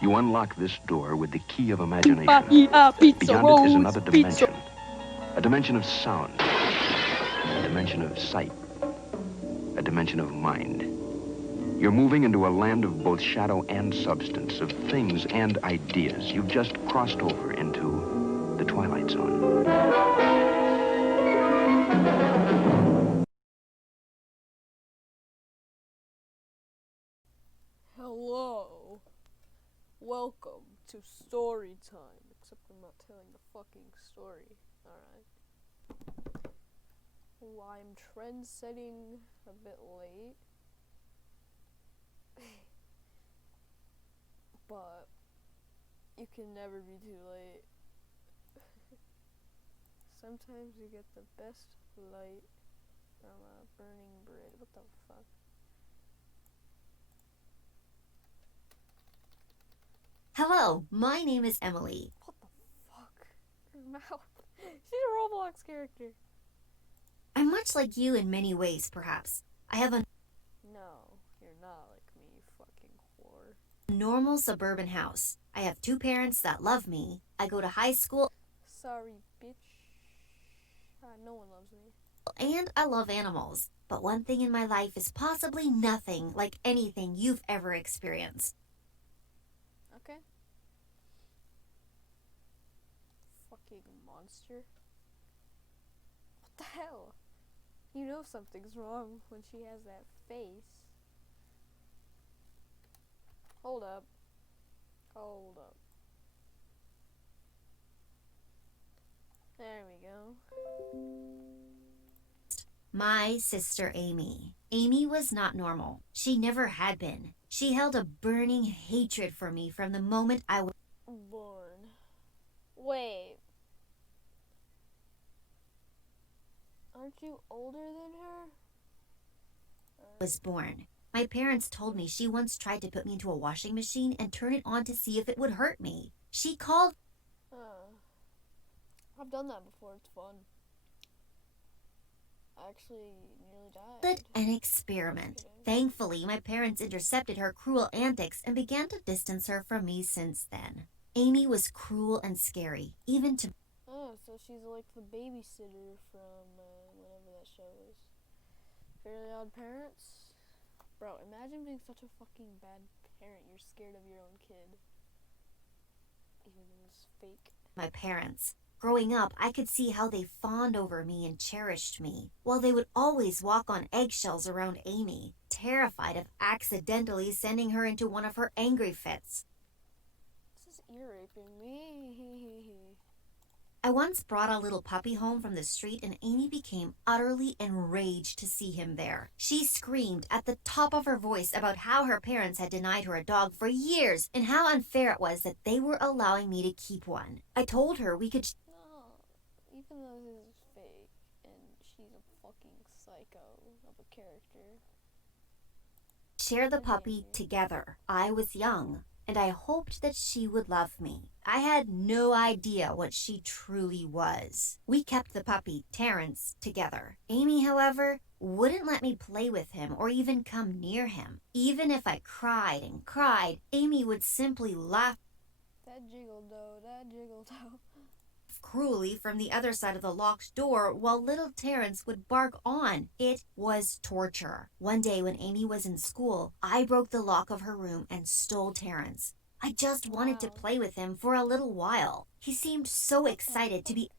You unlock this door with the key of imagination. Pizza Beyond it is rolls, another pizza. dimension. A dimension of sound. A dimension of sight. A dimension of mind. You're moving into a land of both shadow and substance, of things and ideas. You've just crossed over into the Twilight Zone. Hello. Welcome to story time. Except I'm not telling the fucking story. Alright. Well, I'm trend setting a bit late. But you can never be too late. Sometimes you get the best light from a burning bread. What the fuck? Hello, my name is Emily. What the fuck? Her mouth. She's a Roblox character. I'm much like you in many ways, perhaps. I have a No, you're not like me, you fucking whore. normal suburban house. I have two parents that love me. I go to high school, Sorry, bitch. No one loves me. and I love animals. But one thing in my life is possibly nothing like anything you've ever experienced. Okay. Fucking monster. What the hell? You know something's wrong when she has that face. Hold up. Hold up. There we go. My sister Amy. Amy was not normal. She never had been. She held a burning hatred for me from the moment I Born. Wait. Aren't you older than her? was born. My parents told me she once tried to put me into a washing machine and turn it on to see if it would hurt me. She called I've done that before. It's fun. I actually nearly died. it an experiment. Thankfully, my parents intercepted her cruel antics and began to distance her from me since then. Amy was cruel and scary, even to Oh, so she's like the babysitter from whatever that show is. Fairly Odd Parents? Bro, imagine being such a fucking bad parent. You're scared of your own kid. Even though it's fake. my parents. Growing up, I could see how they fawned over me and cherished me, while they would always walk on eggshells around Amy, terrified of accidentally sending her into one of her angry fits. This is ear raping me. I once brought a little puppy home from the street and Amy became utterly enraged to see him there. She screamed at the top of her voice about how her parents had denied her a dog for years and how unfair it was that they were allowing me to keep one. I told her we could No, even though this is fake and she's a fucking psycho of a character. share the puppy together. I was young, and I hoped that she would love me. I had no idea what she truly was. We kept the puppy, Terrence, together. Amy, however, wouldn't let me play with him or even come near him. Even if I cried and cried, Amy would simply laugh That jiggle toe. cruelly from the other side of the locked door while little Terrence would bark on. It was torture. One day when Amy was in school, I broke the lock of her room and stole Terrence. I just wanted to Wow. play with him for a little while. He seemed so excited to be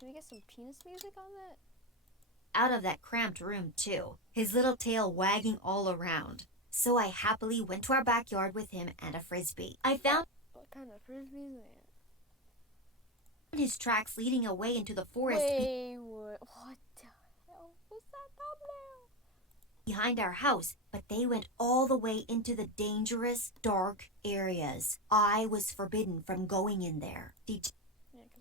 Can we get some penis music on that? out of that cramped room too, his little tail wagging all around. So I happily went to our backyard with him and a frisbee. I found What kind of frisbee is that? his tracks leading away into the forest Wait, what the hell was that thumbnail? behind our house, but they went all the way into the dangerous, dark areas. I was forbidden from going in there. Yeah, 'cause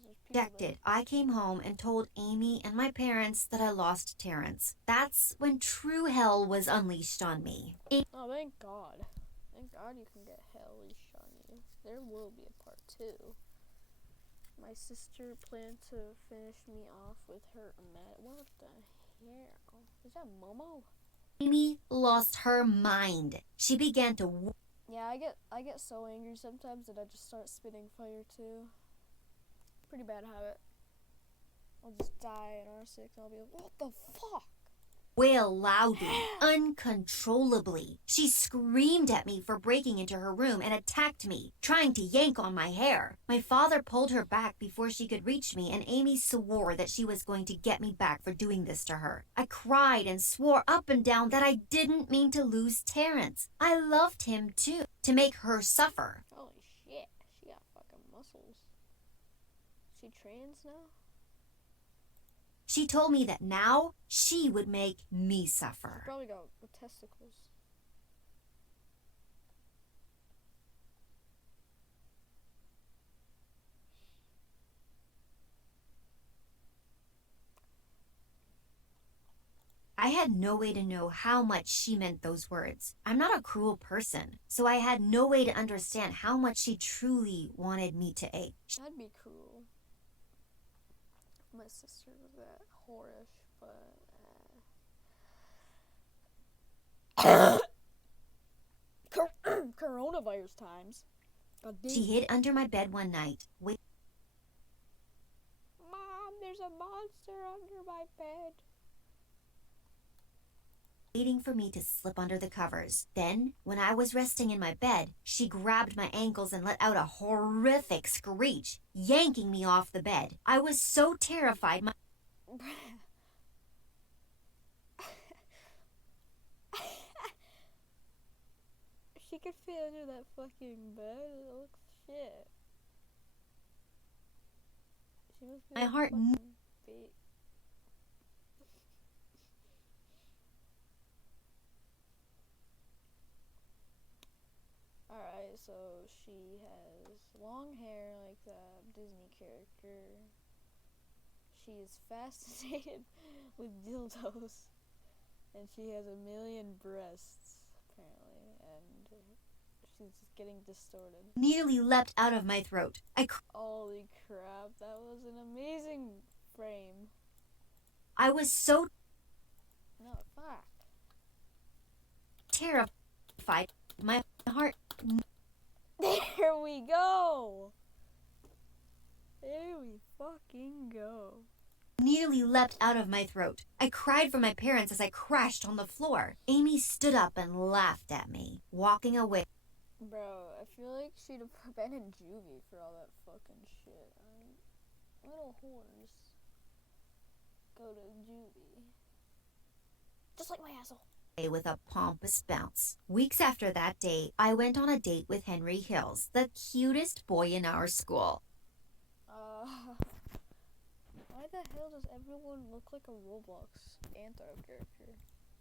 there's people Dejected, I came home and told Amy and my parents that I lost Terrence. That's when true hell was unleashed on me. Oh, thank God. Thank God you can get hell leashed on you. There will be a part 2. My sister planned to finish me off with her what the hell? Is that Momo? Amy lost her mind. She began to Yeah, I get so angry sometimes that I just start spitting fire too. Pretty bad habit. I'll just die in R6 and I'll be like, what the fuck? Wail loudly, uncontrollably. She screamed at me for breaking into her room and attacked me, trying to yank on my hair. My father pulled her back before she could reach me, and Amy swore that she was going to get me back for doing this to her. I cried and swore up and down that I didn't mean to lose Terrence. I loved him too, to make her suffer. Holy shit, she got fucking muscles. She trans now? She told me that now she would make me suffer. Probably got the testicles. I had no way to know how much she meant those words. I'm not a cruel person, so I had no way to understand how much she truly wanted me to ache. That'd be cruel. My sister was that whorish, but coronavirus times. God damn. She hid under my bed one night, Mom, there's a monster under my bed. waiting for me to slip under the covers. Then, when I was resting in my bed, she grabbed my ankles and let out a horrific screech, yanking me off the bed. I was so terrified She could fit under that fucking bed. It looks shit. She must be My a heart fucking big. Alright, so she has long hair like the Disney character. She is fascinated with dildos. And she has 1 million breasts, apparently. And she's just getting distorted. nearly leapt out of my throat. Holy crap, that was an amazing frame. I was so No, fuck. terrified. My heart There we go! There we fucking go. nearly leapt out of my throat. I cried for my parents as I crashed on the floor. Amy stood up and laughed at me, walking away. Bro, I feel like she'd have been in juvie for all that fucking shit. Little whores go to juvie. Just like my asshole. With a pompous bounce. Weeks after that day, I went on a date with Henry Hills, the cutest boy in our school. Why the hell does everyone look like a Roblox Anthro character?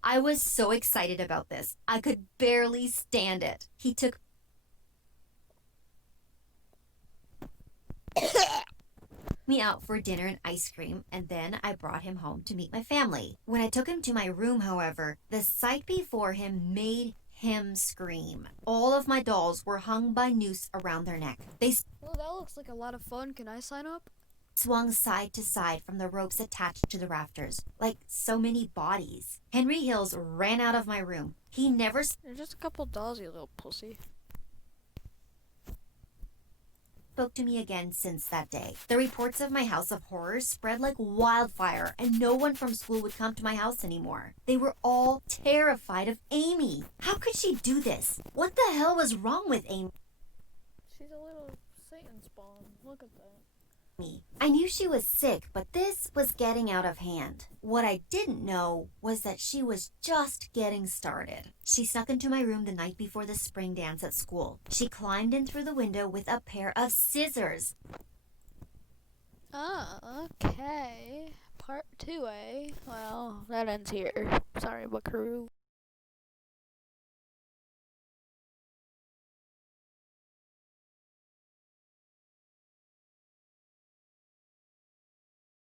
I was so excited about this. I could barely stand it. He took me out for dinner and ice cream, and then I brought him home to meet my family. When I took him to my room, however, the sight before him made him scream. All of my dolls were hung by noose around their neck. They Well, that looks like a lot of fun. Can I sign up? swung side to side from the ropes attached to the rafters, like so many bodies. Henry Hills ran out of my room. He never They're just a couple dolls, you little pussy. spoke to me again since that day. The reports of my house of horrors spread like wildfire, and no one from school would come to my house anymore. They were all terrified of Amy. How could she do this? What the hell was wrong with Amy? She's a little Satan spawn. Look at that. I knew she was sick, but this was getting out of hand. What I didn't know was that she was just getting started. She snuck into my room the night before the spring dance at school. She climbed in through the window with a pair of scissors. Oh, okay. Part 2, eh? Well, that ends here. Sorry, buckaroo.